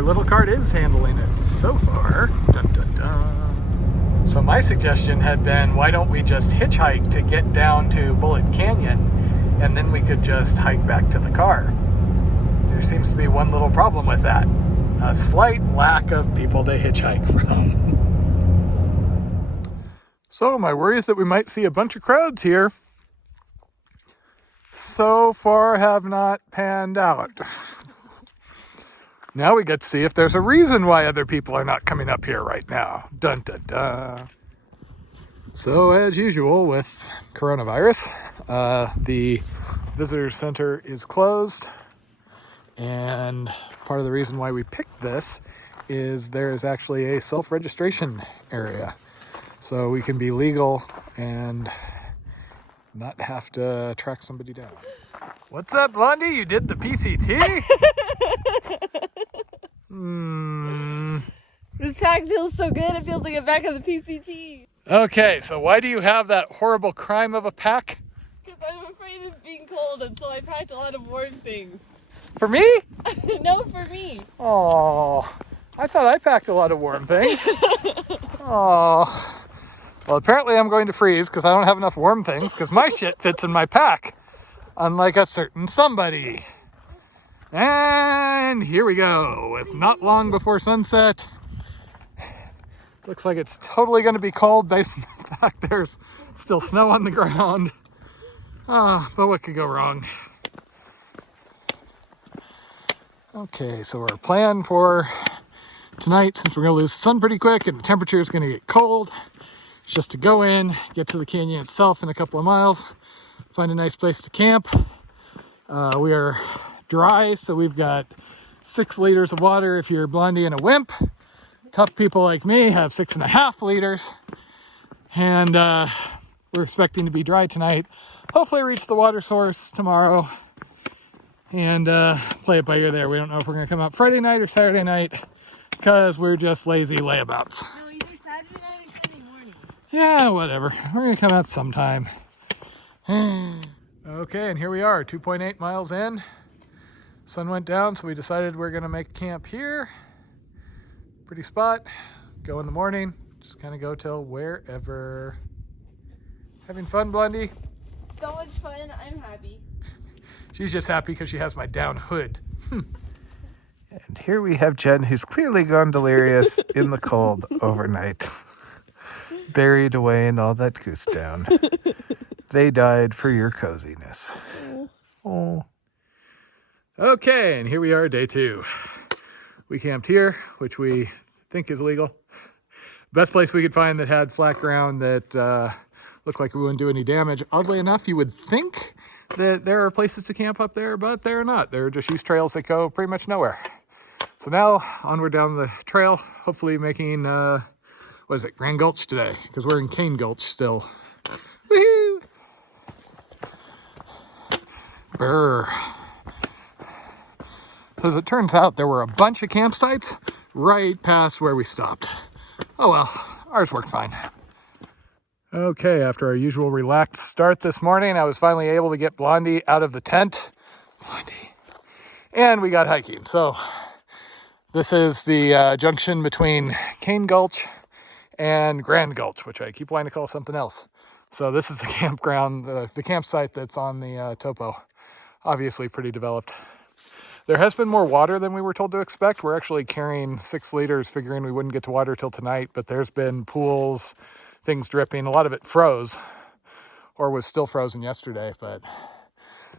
her little cart is handling it so far. Dun, dun, dun. So my suggestion had been, why don't we just hitchhike to get down to Bullet Canyon, and then we could just hike back to the car. There seems to be one little problem with that. A slight lack of people to hitchhike from. So my worry is that we might see a bunch of crowds here. So far have not panned out. Now we get to see if there's a reason why other people are not coming up here right now. Dun dun dun. So as usual with coronavirus, the visitor center is closed. And part of the reason why we picked this is there is actually a self-registration area. So we can be legal and not have to track somebody down. What's up, Blondie? You did the PCT? This pack feels so good, it feels like a pack of the PCT. Okay, so why do you have that horrible crime of a pack? Because I'm afraid of being cold, and so I packed a lot of warm things. For me? No, for me. Oh, I thought I packed a lot of warm things. Oh. Well, apparently I'm going to freeze because I don't have enough warm things because my shit fits in my pack, unlike a certain somebody. And here we go with not long before sunset. Looks like it's totally going to be cold based on the fact there's still snow on the ground. But what could go wrong? Okay, so our plan for tonight, since we're going to lose the sun pretty quick and the temperature is going to get cold, is just to go in, get to the canyon itself in a couple of miles, find a nice place to camp. We are dry, so we've got 6 liters of water if you're Blondie and a wimp. Tough people like me have 6.5 liters. And we're expecting to be dry tonight. Hopefully reach the water source tomorrow and play it by ear there. We don't know if we're going to come out Friday night or Saturday night because we're just lazy layabouts. No, either Saturday night or Sunday morning. Yeah, whatever. We're going to come out sometime. Okay, and here we are, 2.8 miles in. Sun went down, so we decided we're going to make camp here. Pretty spot. Go in the morning. Just kind of go till wherever. Having fun, Blondie? So much fun. I'm happy. She's just happy because she has my down hood. And here we have Jen, who's clearly gone delirious in the cold overnight. Buried away in all that goose down. They died for your coziness. Oh. Okay, and here we are, day 2. We camped here, which we think is legal. Best place we could find that had flat ground that looked like we wouldn't do any damage. Oddly enough, you would think that there are places to camp up there, but they're not. They're just used trails that go pretty much nowhere. So now, onward down the trail, hopefully making, what is it, Grand Gulch today, because we're in Kanes Gulch still. Woohoo! Brr. So as it turns out, there were a bunch of campsites right past where we stopped. Oh well, ours worked fine. Okay, after our usual relaxed start this morning, I was finally able to get Blondie out of the tent. Blondie. And we got hiking. So this is the junction between Kanes Gulch and Grand Gulch, which I keep wanting to call something else. So this is the campground, the campsite that's on the topo. Obviously pretty developed. There has been more water than we were told to expect. We're actually carrying 6 liters, figuring we wouldn't get to water till tonight, but there's been pools, things dripping. A lot of it froze, or was still frozen yesterday, but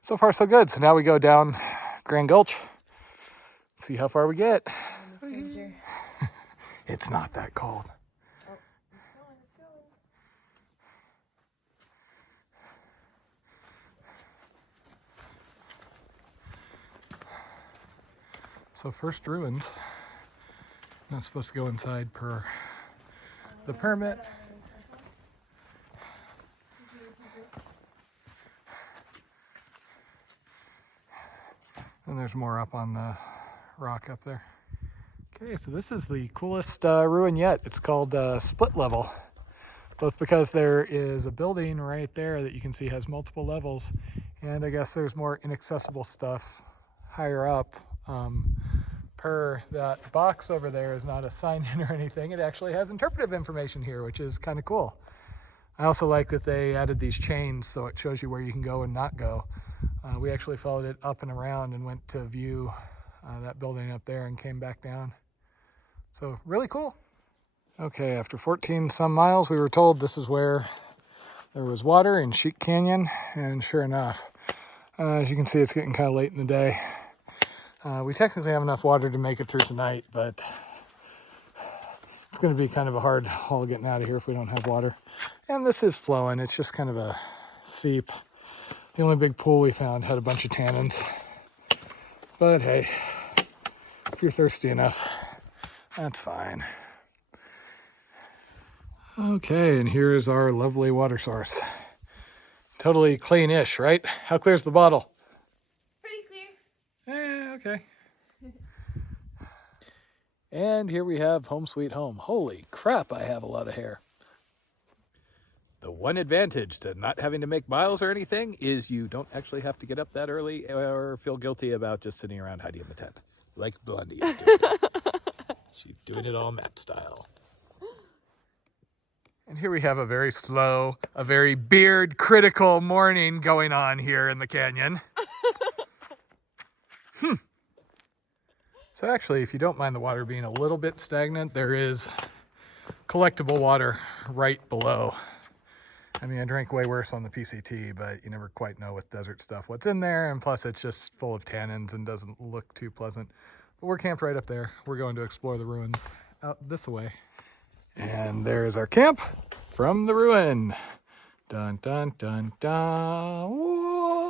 so far so good. So now we go down Grand Gulch, see how far we get. It's not that cold. Oh, it's going, it's going. So first ruins. Not supposed to go inside per the permit. And there's more up on the rock up there. Okay, so this is the coolest ruin yet. It's called Split Level, both because there is a building right there that you can see has multiple levels, and I guess there's more inaccessible stuff higher up. her that box over there is not a sign-in or anything. It actually has interpretive information here, which is kind of cool. I also like that they added these chains so it shows you where you can go and not go. We actually followed it up and around and went to view that building up there and came back down. So really cool. Okay, after 14 some miles, we were told this is where there was water in Sheik Canyon, and sure enough, as you can see, it's getting kind of late in the day. We technically have enough water to make it through tonight, but it's going to be kind of a hard haul getting out of here if we don't have water. And this is flowing. It's just kind of a seep. The only big pool we found had a bunch of tannins. But hey, if you're thirsty enough, that's fine. Okay, and here is our lovely water source. Totally clean-ish, right? How clear's the bottle? Pretty clear. Okay. And here we have home sweet home. Holy crap, I have a lot of hair. The one advantage to not having to make miles or anything is you don't actually have to get up that early or feel guilty about just sitting around hiding in the tent, like Blondie is doing. She's doing it all Matt style. And here we have a very slow, a very beard critical morning going on here in the canyon. So actually, if you don't mind the water being a little bit stagnant, there is collectible water right below. I mean, I drank way worse on the PCT, but you never quite know with desert stuff what's in there, and plus it's just full of tannins and doesn't look too pleasant. But we're camped right up there. We're going to explore the ruins out this way. And there's our camp from the ruin. Dun, dun, dun, dun. Whoa.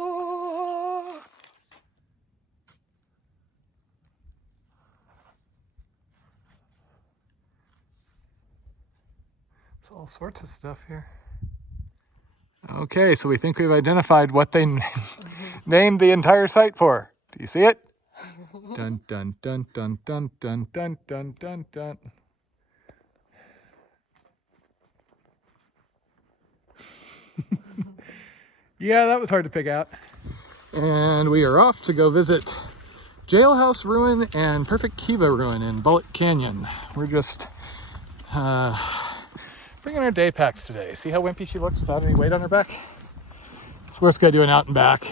There's all sorts of stuff here. Okay, so we think we've identified what they named the entire site for. Do you see it? Dun, dun, dun, dun, dun, dun, dun, dun, dun, dun. Yeah, that was hard to pick out. And we are off to go visit Jailhouse Ruin and Perfect Kiva Ruin in Bullet Canyon. We're just bringing our day packs today. See how wimpy she looks without any weight on her back? So we're just gonna do an out and back.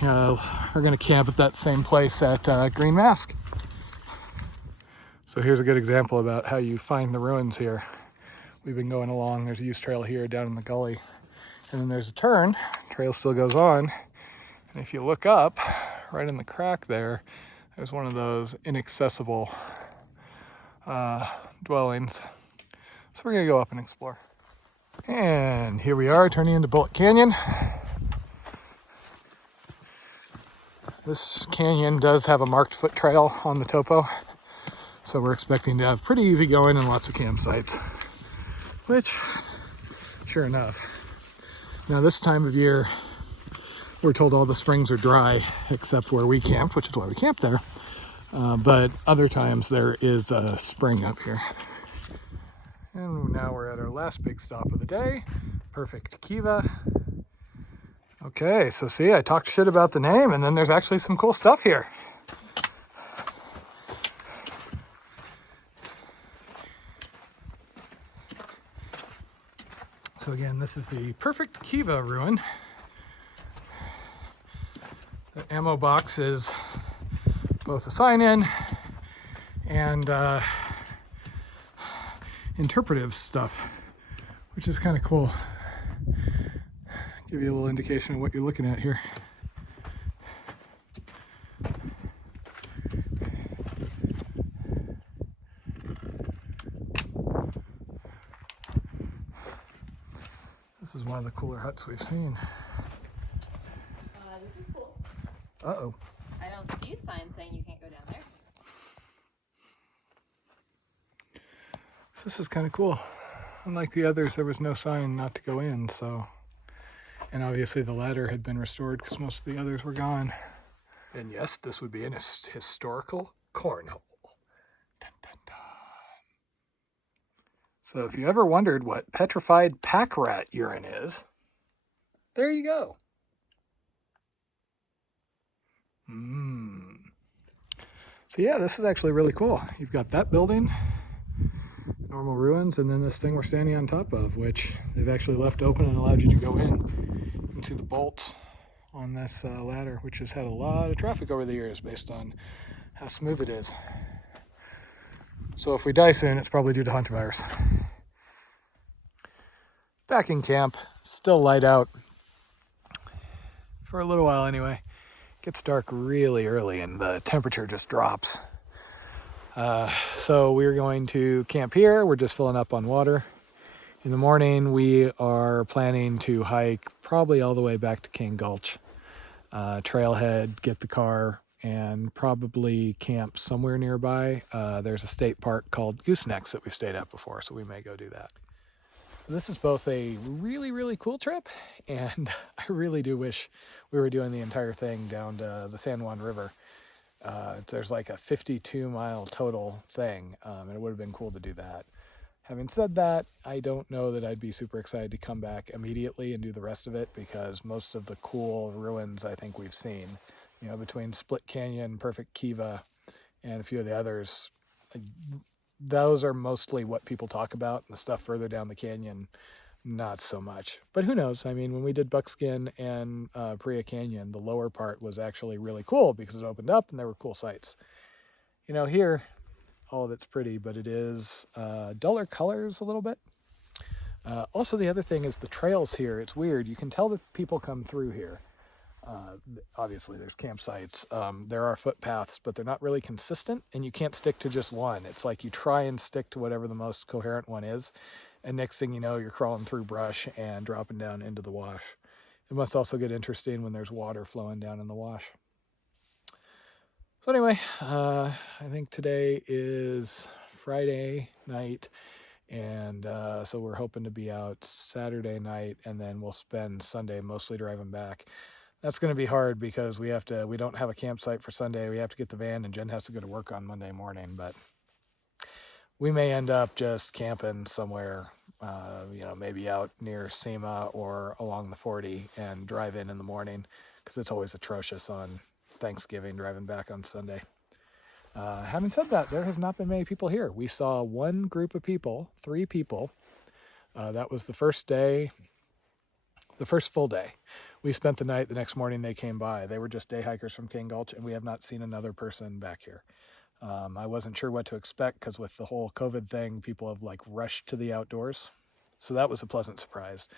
We're gonna camp at that same place at Green Mask. So here's a good example about how you find the ruins here. We've been going along, there's a use trail here down in the gully. And then there's a turn, trail still goes on. And if you look up, right in the crack there, there's one of those inaccessible dwellings. So we're gonna go up and explore. And here we are turning into Bullet Canyon. This canyon does have a marked foot trail on the topo. So we're expecting to have pretty easy going and lots of campsites, which, sure enough. Now this time of year, we're told all the springs are dry except where we camped, which is why we camped there. But other times there is a spring up here. And now we're at our last big stop of the day, Perfect Kiva. Okay, so see, I talked shit about the name and then there's actually some cool stuff here. So again, this is the Perfect Kiva Ruin. The ammo box is both a sign-in and interpretive stuff, which is kind of cool. Give you a little indication of what you're looking at here. This is one of the cooler huts we've seen. This is cool. Uh-oh. I don't see a sign saying you can't go down there. This is kind of cool. Unlike the others, there was no sign not to go in, so... And obviously the ladder had been restored because most of the others were gone. And yes, this would be an historical cornhole. Dun, dun, dun. So if you ever wondered what petrified pack rat urine is, there you go. So yeah, this is actually really cool. You've got that building, normal ruins, and then this thing we're standing on top of, which they've actually left open and allowed you to go in. You can see the bolts on this ladder, which has had a lot of traffic over the years based on how smooth it is. So if we die soon, it's probably due to hantavirus. Back in camp, still light out. For a little while anyway. It gets dark really early and the temperature just drops. So we're going to camp here. We're just filling up on water. In the morning, we are planning to hike probably all the way back to Kanes Gulch Trailhead, get the car, and probably camp somewhere nearby. There's a state park called Goosenecks that we've stayed at before, so we may go do that. This is both a really, really cool trip, and I really do wish we were doing the entire thing down to the San Juan River. There's like a 52-mile total thing, and it would have been cool to do that. Having said that, I don't know that I'd be super excited to come back immediately and do the rest of it, because most of the cool ruins I think we've seen, you know, between Split Canyon, Perfect Kiva, and a few of the others, those are mostly what people talk about. The stuff further down the canyon, not so much. But who knows? I mean, when we did Buckskin and Paria Canyon, the lower part was actually really cool because it opened up and there were cool sights. You know, here, all of it's pretty, but it is duller colors a little bit. Also, the other thing is the trails here. It's weird. You can tell that people come through here. Obviously, there's campsites. There are footpaths, but they're not really consistent, and you can't stick to just one. It's like you try and stick to whatever the most coherent one is, and next thing you know, you're crawling through brush and dropping down into the wash. It must also get interesting when there's water flowing down in the wash. So anyway, I think today is Friday night, and so we're hoping to be out Saturday night, and then we'll spend Sunday mostly driving back. That's going to be hard because we don't have a campsite for Sunday. We have to get the van, and Jen has to go to work on Monday morning, but we may end up just camping somewhere, you know, maybe out near SEMA or along the 40 and drive in the morning, because it's always atrocious on Thanksgiving driving back on Sunday. Having said that, there has not been many people here. We saw one group of people, 3 people. That was the first day, the first full day. We spent the night. The next morning they came by. They were just day hikers from Kanes Gulch, and we have not seen another person back here. I wasn't sure what to expect because with the whole COVID thing, people have like rushed to the outdoors. So that was a pleasant surprise.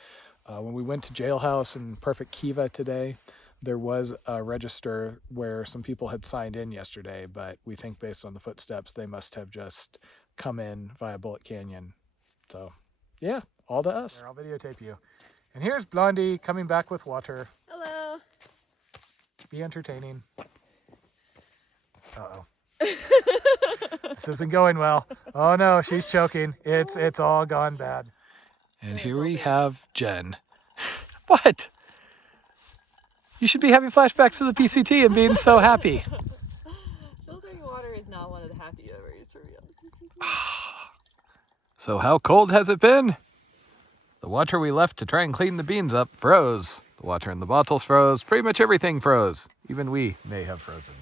When we went to Jailhouse in Perfect Kiva today, there was a register where some people had signed in yesterday, but we think based on the footsteps, they must have just come in via Bullet Canyon. So yeah, all to us. Here, I'll videotape you. And here's Blondie coming back with water. Hello. Be entertaining. Uh-oh. This isn't going well. Oh no, she's choking. It's all gone bad. And here we have Jen. What? You should be having flashbacks to the PCT and being so happy. Filtering water is not one of the happy memories for me on the PCT. So how cold has it been? The water we left to try and clean the beans up froze. The water in the bottles froze. Pretty much everything froze. Even we may have frozen.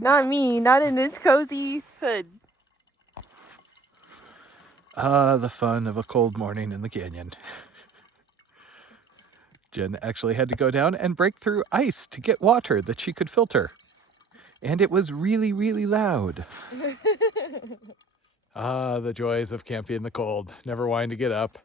Not me, not in this cozy hood. The fun of a cold morning in the canyon. Jen actually had to go down and break through ice to get water that she could filter. And it was really, really loud. The joys of camping in the cold, never wanting to get up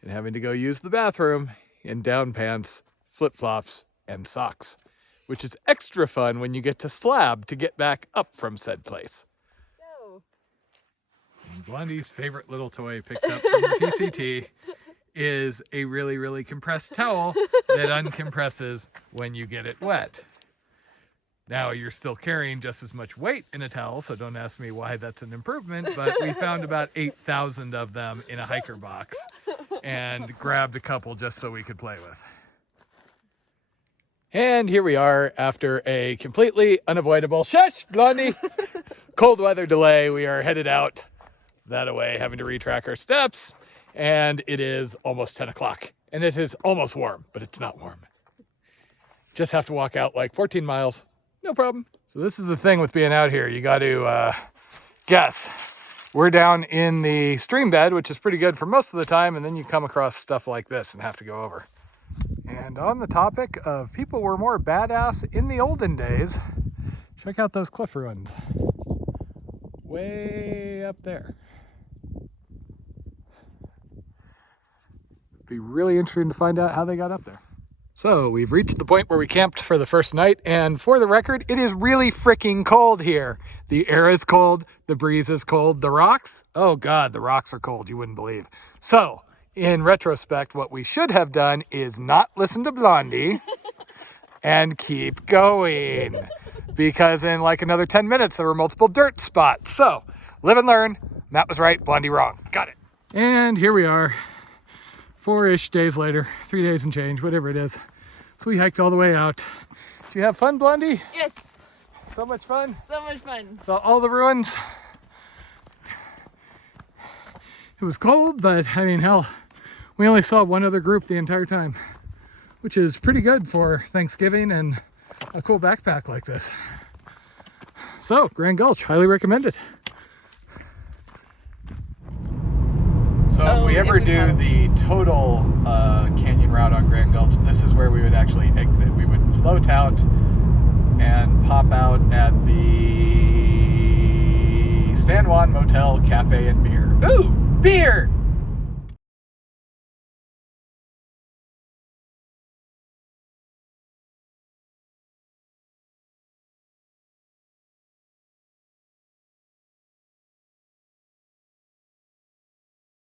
and having to go use the bathroom in down pants, flip-flops, and socks, which is extra fun when you get to slab to get back up from said place. Go. And Blondie's favorite little toy picked up from the PCT is a really, really compressed towel that uncompresses when you get it wet. Now, you're still carrying just as much weight in a towel, so don't ask me why that's an improvement, but we found about 8,000 of them in a hiker box and grabbed a couple just so we could play with. And here we are after a completely unavoidable, shush, Blondie, cold weather delay. We are headed out that away, having to retrack our steps, and it is almost 10 o'clock, and it is almost warm, but it's not warm. Just have to walk out like 14 miles. No problem. So this is the thing with being out here. You got to guess. We're down in the stream bed, which is pretty good for most of the time, and then you come across stuff like this and have to go over. And on the topic of people were more badass in the olden days, check out those cliff ruins. Way up there. Be really interesting to find out how they got up there. So we've reached the point where we camped for the first night, and for the record, it is really freaking cold here. The air is cold, the breeze is cold, the rocks, oh God, the rocks are cold, you wouldn't believe. So, in retrospect, what we should have done is not listen to Blondie and keep going. Because in like another 10 minutes, there were multiple dirt spots. So, live and learn. Matt was right, Blondie wrong. Got it. And here we are. 4-ish days later, 3 days and change, whatever it is. So we hiked all the way out. Did you have fun, Blondie? Yes. So much fun. So much fun. Saw all the ruins. It was cold, but I mean, hell, we only saw one other group the entire time, which is pretty good for Thanksgiving and a cool backpack like this. So, Grand Gulch, highly recommended. So if we ever do the total canyon route on Grand Gulch, this is where we would actually exit. We would float out and pop out at the San Juan Motel Cafe and Beer. Ooh, beer!